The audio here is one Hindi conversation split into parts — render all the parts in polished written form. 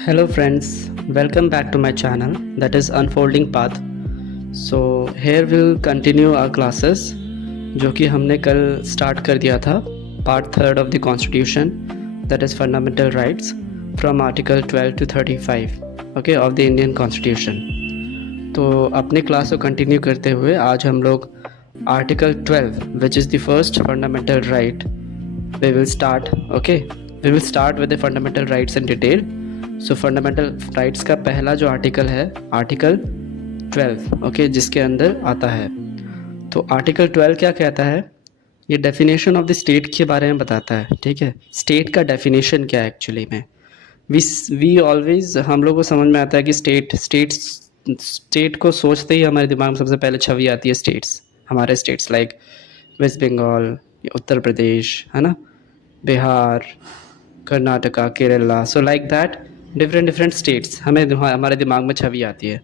Hello friends, welcome back to my channel that is Unfolding Path. So here we'll continue our classes जो कि हमने कल स्टार्ट कर दिया था part third of the constitution that is fundamental rights from article 12 to 35 okay of the Indian constitution. तो अपने क्लास को कंटिन्यू करते हुए आज हम लोग article 12 which is the first fundamental right we will start okay we will start with the fundamental rights in detail. So fundamental rights का पहला जो आर्टिकल है आर्टिकल 12 ओके जिसके अंदर आता है। तो आर्टिकल 12 क्या कहता है, ये डेफिनेशन ऑफ द स्टेट के बारे में बताता है। ठीक है, स्टेट का डेफिनेशन क्या है एक्चुअली में। वी ऑलवेज हम लोग को समझ में आता है कि स्टेट को सोचते ही हमारे दिमाग में सबसे पहले छवि आती है स्टेट्स, हमारे states like West Bengal, Uttar Pradesh, है ना, Bihar, Karnataka, Kerala, so like that different states हमारे दिमाग में छवि आती है।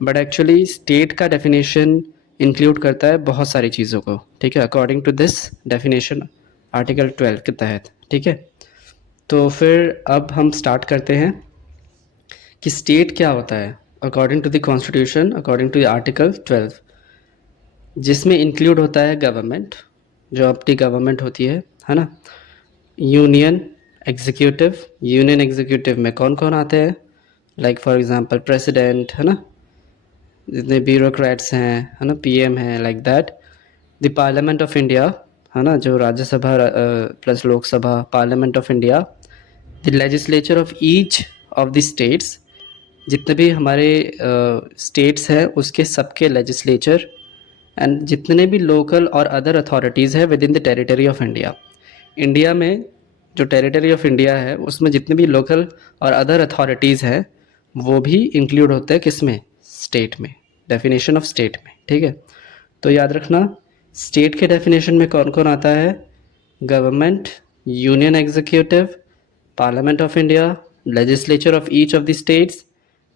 बट एक्चुअली स्टेट का डेफिनेशन इंक्लूड करता है बहुत सारी चीज़ों को। ठीक है, according to this definition article 12 के तहत। ठीक है, तो फिर अब हम स्टार्ट करते हैं कि स्टेट क्या होता है according to the constitution, according to article 12, जिसमें इंक्लूड होता है गवर्नमेंट, जो अपनी गवर्नमेंट होती है ना, यूनियन एग्जीक्यूटिव में कौन कौन आते हैं, लाइक फॉर एग्जांपल प्रेसिडेंट, है ना, जितने ब्यूरोक्रेट्स हैं, है ना, पीएम है, like that the parliament of India, है ना, जो Rajya Sabha plus Lok Sabha, parliament of India, the legislature of each of the states, जितने भी हमारे स्टेट्स हैं उसके सबके लेजिस्लेचर, एंड जितने भी लोकल और अदर अथॉरिटीज़ है with in the territory of India. India में जो टेरिटरी ऑफ इंडिया है उसमें जितने भी लोकल और अदर अथॉरिटीज़ हैं वो भी इंक्लूड होते हैं किस में, स्टेट में, डेफिनेशन ऑफ स्टेट में। ठीक है, तो याद रखना स्टेट के डेफिनेशन में कौन कौन आता है, government, union executive, parliament of India, legislature of each of the states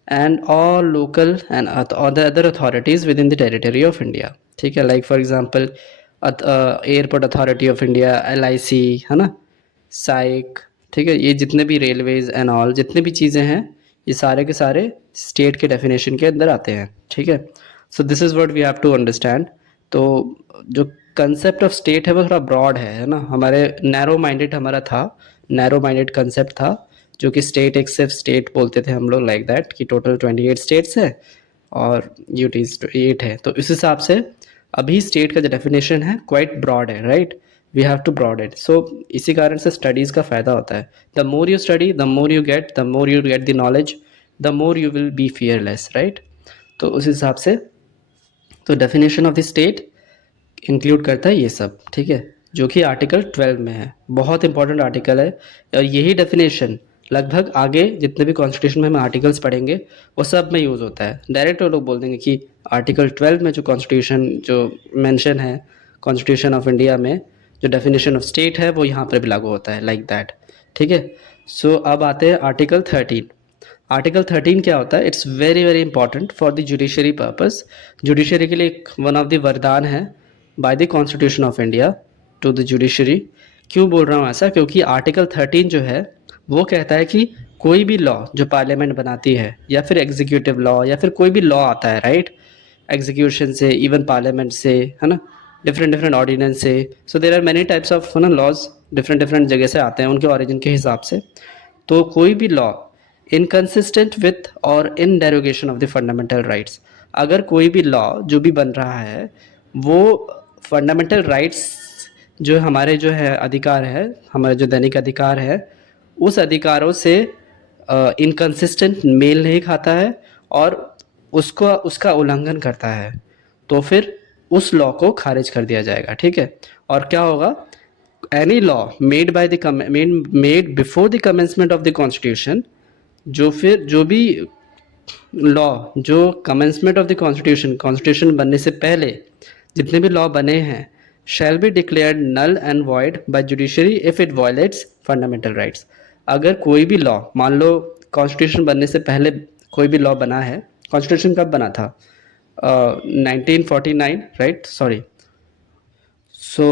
and all local and other authorities with in the territory of India. ठीक है, like for example airport authority of India, LIC, है ना, साइक। ठीक है, ये जितने भी रेलवेज एंड ऑल जितने भी चीज़ें हैं ये सारे के सारे स्टेट के डेफिनेशन के अंदर आते हैं। ठीक है, so this is what we have to understand. तो जो कंसेप्ट ऑफ स्टेट है वो थोड़ा ब्रॉड है ना, हमारे नैरो माइंडेड कंसेप्ट था, जो कि स्टेट एक सिर्फ स्टेट बोलते थे हम लोग, लाइक दैट कि टोटल 28 स्टेट्स है और यूटीज 8 है। तो इस हिसाब से अभी स्टेट का जो डेफिनेशन है क्वाइट ब्रॉड है, right, we have to broad it. So इसी कारण से स्टडीज़ का फ़ायदा होता है। The more you study, the more you get the knowledge, the more you will be fearless, right. तो उस हिसाब से तो definition of the state include करता है ये सब। ठीक है, जो कि आर्टिकल 12 में है, बहुत इंपॉर्टेंट आर्टिकल है। और यही डेफिनेशन लगभग आगे जितने भी कॉन्स्टिट्यूशन में हम आर्टिकल्स पढ़ेंगे वो सब में यूज़ होता है। डायरेक्ट वो लोग बोल देंगे कि आर्टिकल 12 में जो कॉन्स्टिट्यूशन जो मेंशन है कॉन्स्टिट्यूशन ऑफ इंडिया में, जो डेफिनेशन ऑफ स्टेट है वो यहाँ पर भी लागू होता है, लाइक दैट। ठीक है, सो अब आते हैं आर्टिकल 13। आर्टिकल 13 क्या होता है, it's very very important for the judiciary purpose. Judiciary के लिए एक वन ऑफ द वरदान है by the constitution of India to the judiciary. क्यों बोल रहा हूँ ऐसा, क्योंकि आर्टिकल 13 जो है वो कहता है कि कोई भी लॉ जो पार्लियामेंट बनाती है या फिर एग्जीक्यूटिव लॉ या फिर कोई भी लॉ आता है, राइट, एग्जीक्यूशन से, इवन पार्लियामेंट से, है ना, डिफरेंट ऑर्डिनेंस से। So there are many types of, है ना, लॉज डिफरेंट जगह से आते हैं उनके ऑरिजिन के हिसाब से। तो कोई भी लॉ इनकन्सिस्टेंट विथ और in derogation of the fundamental rights, अगर कोई भी लॉ जो भी बन रहा है वो फंडामेंटल राइट्स जो हमारे जो है अधिकार है, हमारे जो दैनिक अधिकार है, उस अधिकारों से इनकन्सिस्टेंट मेल नहीं खाता है और उसका उल्लंघन करता है, तो फिर उस लॉ को खारिज कर दिया जाएगा। ठीक है, और क्या होगा, any law made before the commencement of the constitution, जो भी लॉ जो कमेंसमेंट ऑफ द कॉन्स्टिट्यूशन बनने से पहले जितने भी लॉ बने हैं, shall be declared null and void by judiciary if it violates fundamental rights. अगर कोई भी लॉ, मान लो कॉन्स्टिट्यूशन बनने से पहले कोई भी लॉ बना है, कॉन्स्टिट्यूशन कब बना था, 1949, right, sorry, so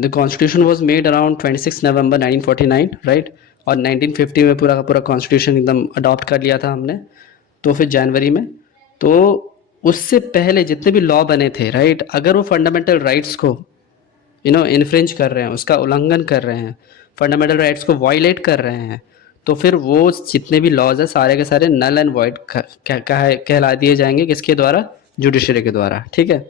the constitution was made around 26 November 1949, right? और 1950 में पूरा का पूरा कॉन्स्टिट्यूशन एकदम अडॉप्ट कर लिया था हमने, तो फिर जनवरी में। तो उससे पहले जितने भी लॉ बने थे, राइट, अगर वो फंडामेंटल राइट्स को इन्फ्रिंज कर रहे हैं, उसका उल्लंघन कर रहे हैं, फंडामेंटल राइट्स को वायलेट कर रहे हैं, तो फिर वो जितने भी लॉज है सारे के सारे नल एंड वॉइड कहला दिए जाएंगे, किसके द्वारा? जुडिशरी के द्वारा, ठीक है।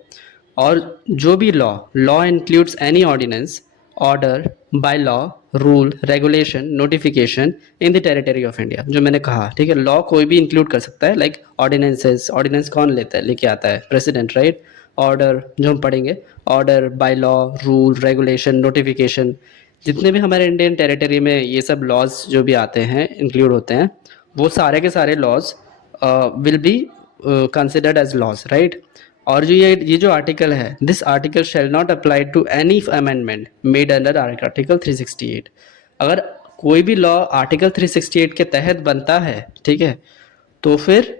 और जो भी law includes any ordinance, order, by law, rule, regulation, notification in the territory of India, जो मैंने कहा, ठीक है। लॉ कोई भी इंक्लूड कर सकता है, लाइक ऑर्डिनेंसेस, ऑर्डिनेंस कौन लेके आता है? President, right. ऑर्डर जो हम पढ़ेंगे, order, by law, rule, regulation, notification, जितने भी हमारे इंडियन टेरिटरी में ये सब लॉज जो भी आते हैं, इंक्लूड होते हैं, वो सारे के सारे laws will be considered as laws, right. और जो ये जो आर्टिकल है, this article shall not apply to any amendment made under article 368। अगर कोई भी लॉ आर्टिकल 368 के तहत बनता है, ठीक है, तो फिर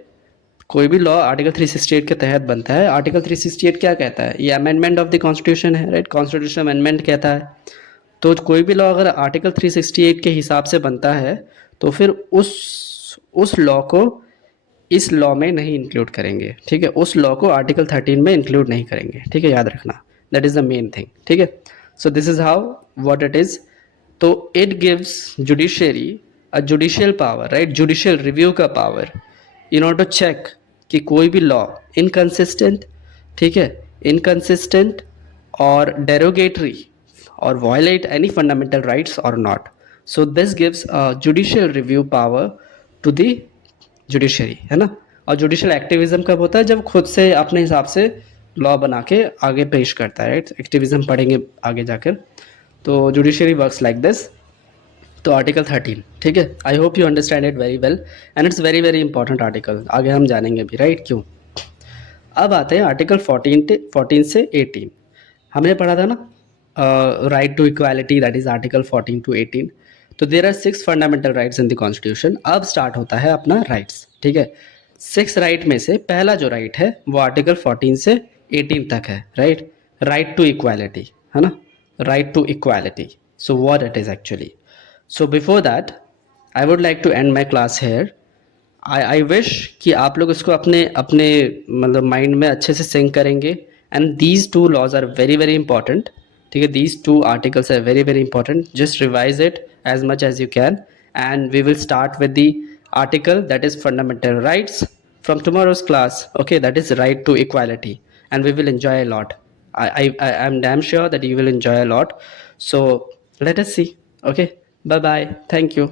कोई भी लॉ आर्टिकल 368 के तहत बनता है। आर्टिकल 368 क्या कहता है? ये अमेंडमेंट ऑफ द कॉन्स्टिट्यूशन है, राइट, कॉन्स्टिट्यूशन अमेंडमेंट कहता है। तो कोई भी लॉ अगर आर्टिकल 368 के हिसाब से बनता है, तो फिर उस लॉ को इस लॉ में नहीं इंक्लूड करेंगे, ठीक है। उस लॉ को आर्टिकल 13 में इंक्लूड नहीं करेंगे, ठीक है, याद रखना, that is the main thing, ठीक है। So this is how what it is. तो it gives judiciary a judicial power, right, judicial review का power in order to check कि कोई भी लॉ इनकंसिस्टेंट, ठीक है, इनकंसिस्टेंट और डेरोगेटरी और वायलेट एनी फंडामेंटल राइट्स और not. So this gives a judicial review power to the judiciary, है ना। और जुडिशियल एक्टिविज्म कब होता है? जब खुद से अपने हिसाब से लॉ बना के आगे पेश करता है, राइट। एक्टिविज्म पढ़ेंगे आगे जाकर। तो जुडिशरी वर्क्स लाइक दिस। तो आर्टिकल 13, ठीक है, I hope you understand it very well and it's very very important article, आगे हम जानेंगे भी, राइट, क्यों। अब आते हैं आर्टिकल 14 से 18। हमने पढ़ा था ना right to equality, that is article 14 to 18। तो there are 6 fundamental rights in the constitution. अब स्टार्ट होता है अपना राइट्स, ठीक है। 6 राइट में से पहला जो राइट है वो आर्टिकल 14 से 18 तक है, राइट। राइट टू इक्वालिटी, है ना, right to equality. So what it is actually. So before that I would like to end my class here. I wish कि आप लोग इसको अपने अपने मतलब माइंड में अच्छे से सिंक करेंगे। And these 2 laws are very very important, ठीक है। These 2 articles are very very important. Just revise it as much as you can, and we will start with the article that is fundamental rights from tomorrow's class, okay, that is right to equality, and we will enjoy a lot. I am damn sure that you will enjoy a lot. So let us see. Okay, bye bye, thank you.